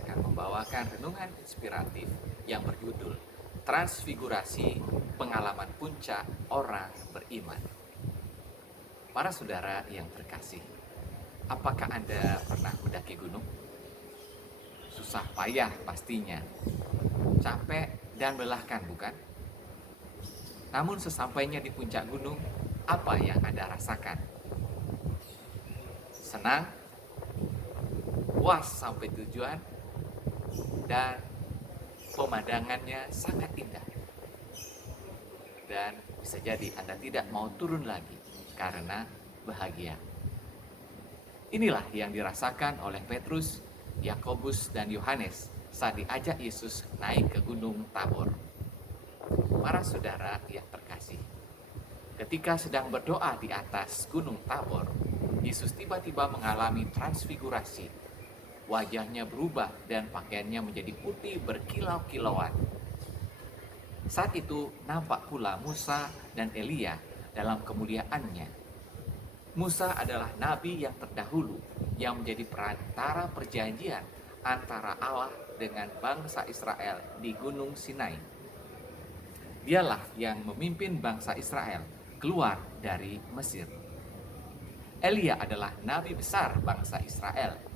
akan membawakan renungan inspiratif yang berjudul Transfigurasi Pengalaman Puncak Orang Beriman. Para saudara yang terkasih, apakah Anda pernah mendaki gunung? Susah payah pastinya, capek dan melelahkan bukan? Namun sesampainya di puncak gunung, apa yang Anda rasakan? Senang, puas sampai tujuan, dan pemandangannya sangat indah. Dan bisa jadi Anda tidak mau turun lagi karena bahagia. Inilah yang dirasakan oleh Petrus, Yakobus, dan Yohanes saat diajak Yesus naik ke Gunung Tabor. Para saudara yang terkasih, ketika sedang berdoa di atas Gunung Tabor, Yesus tiba-tiba mengalami transfigurasi. Wajahnya berubah dan pakaiannya menjadi putih berkilau-kilauan. Saat itu nampak pula Musa dan Elia dalam kemuliaannya. Musa adalah nabi yang terdahulu yang menjadi perantara perjanjian antara Allah dengan bangsa Israel di Gunung Sinai. Dialah yang memimpin bangsa Israel keluar dari Mesir. Elia adalah nabi besar bangsa Israel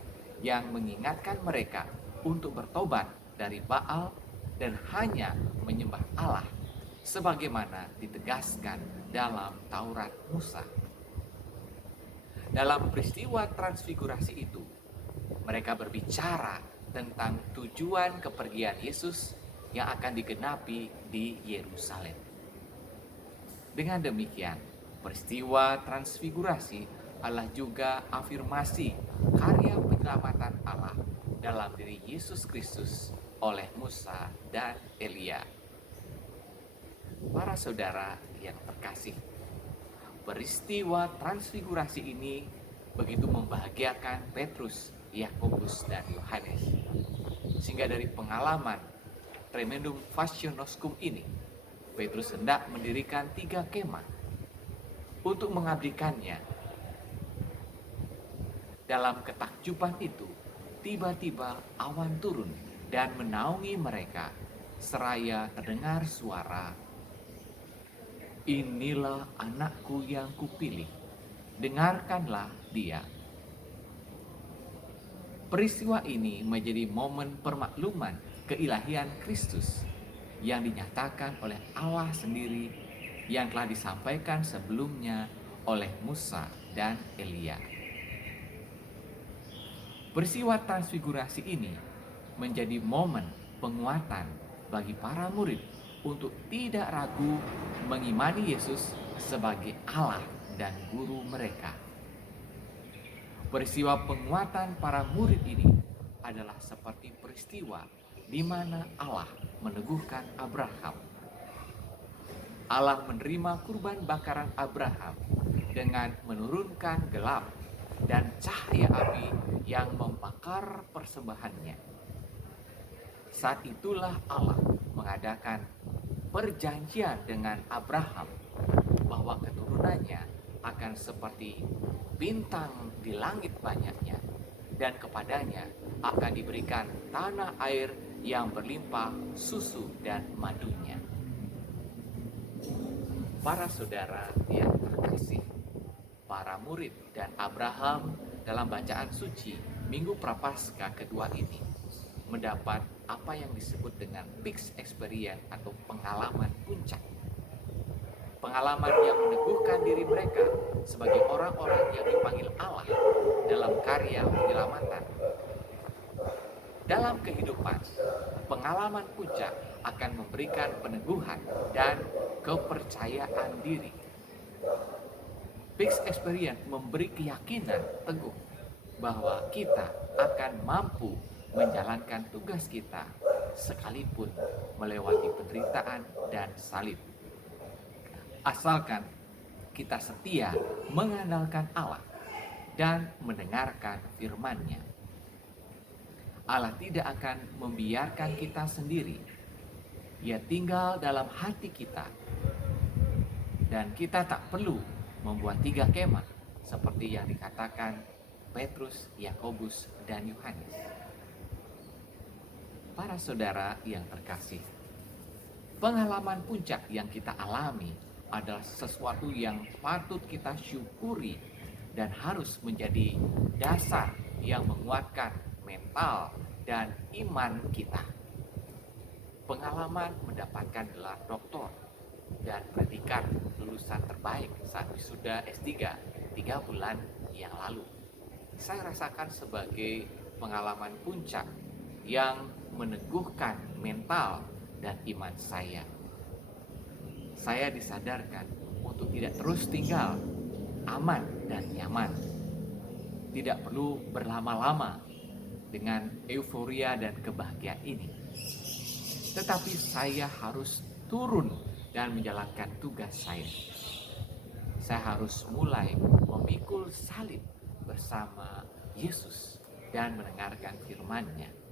yang mengingatkan mereka untuk bertobat dari Baal dan hanya menyembah Allah sebagaimana ditegaskan dalam Taurat Musa. Dalam peristiwa transfigurasi itu, mereka berbicara tentang tujuan kepergian Yesus yang akan digenapi di Yerusalem. Dengan demikian, peristiwa transfigurasi adalah juga afirmasi karya penyelamatan Allah dalam diri Yesus Kristus oleh Musa dan Elia. Para saudara yang terkasih, peristiwa transfigurasi ini begitu membahagiakan Petrus, Yakobus, dan Yohanes. Sehingga dari pengalaman tremendum passionoscum ini, Petrus hendak mendirikan 3 kemah untuk mengabdikannya. Dalam ketakjuban itu, tiba-tiba awan turun dan menaungi mereka, seraya terdengar suara, "Inilah anakku yang kupilih, dengarkanlah dia." Peristiwa ini menjadi momen permakluman keilahian Kristus yang dinyatakan oleh Allah sendiri yang telah disampaikan sebelumnya oleh Musa dan Elia. Peristiwa transfigurasi ini menjadi momen penguatan bagi para murid untuk tidak ragu mengimani Yesus sebagai Allah dan guru mereka. Peristiwa penguatan para murid ini adalah seperti peristiwa di mana Allah meneguhkan Abraham. Allah menerima kurban bakaran Abraham dengan menurunkan gelap dan cahaya api yang membakar persembahannya. Saat itulah Allah mengadakan perjanjian dengan Abraham bahwa keturunannya akan seperti bintang di langit banyaknya, dan kepadanya akan diberikan tanah air yang berlimpah susu dan madunya. Para saudara yang terkasih, para murid dan Abraham dalam bacaan suci Minggu Prapaskah kedua ini mendapat apa yang disebut dengan peak experience atau pengalaman puncak. Pengalaman yang meneguhkan diri mereka sebagai orang-orang yang dipanggil Allah dalam karya penyelamatan. Dalam kehidupan, pengalaman puncak akan memberikan peneguhan dan kepercayaan diri. Peak experience memberi keyakinan teguh bahwa kita akan mampu menjalankan tugas kita sekalipun melewati penderitaan dan salib. Asalkan kita setia mengandalkan Allah dan mendengarkan firman-Nya. Allah tidak akan membiarkan kita sendiri. Ia tinggal dalam hati kita. Dan kita tak perlu membuat 3 kemah seperti yang dikatakan Petrus, Yakobus, dan Yohanes. Para saudara yang terkasih, pengalaman puncak yang kita alami adalah sesuatu yang patut kita syukuri dan harus menjadi dasar yang menguatkan mental dan iman kita. Pengalaman mendapatkan gelar doktor dan predikat lulusan terbaik saat wisuda S3 3 bulan yang lalu, saya rasakan sebagai pengalaman puncak yang meneguhkan mental dan iman saya. Saya disadarkan untuk tidak terus tinggal aman dan nyaman. Tidak perlu berlama-lama dengan euforia dan kebahagiaan ini. Tetapi saya harus turun dan menjalankan tugas saya. Saya harus mulai memikul salib bersama Yesus dan mendengarkan firman-Nya.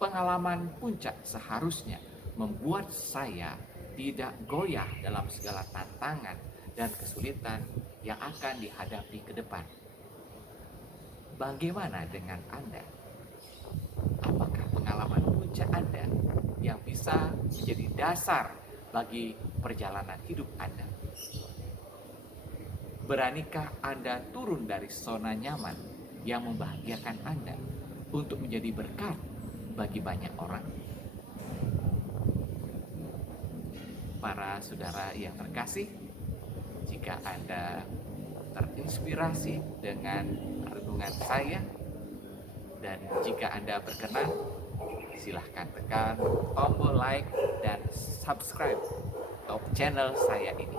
Pengalaman puncak seharusnya membuat saya tidak goyah dalam segala tantangan dan kesulitan yang akan dihadapi ke depan. Bagaimana dengan Anda? Apakah pengalaman puncak Anda yang bisa menjadi dasar bagi perjalanan hidup Anda? Beranikah Anda turun dari zona nyaman yang membahagiakan Anda untuk menjadi berkat bagi banyak orang? Para saudara yang terkasih, jika Anda terinspirasi dengan renungan saya, dan jika Anda berkenan, silahkan tekan tombol like dan subscribe untuk channel saya ini.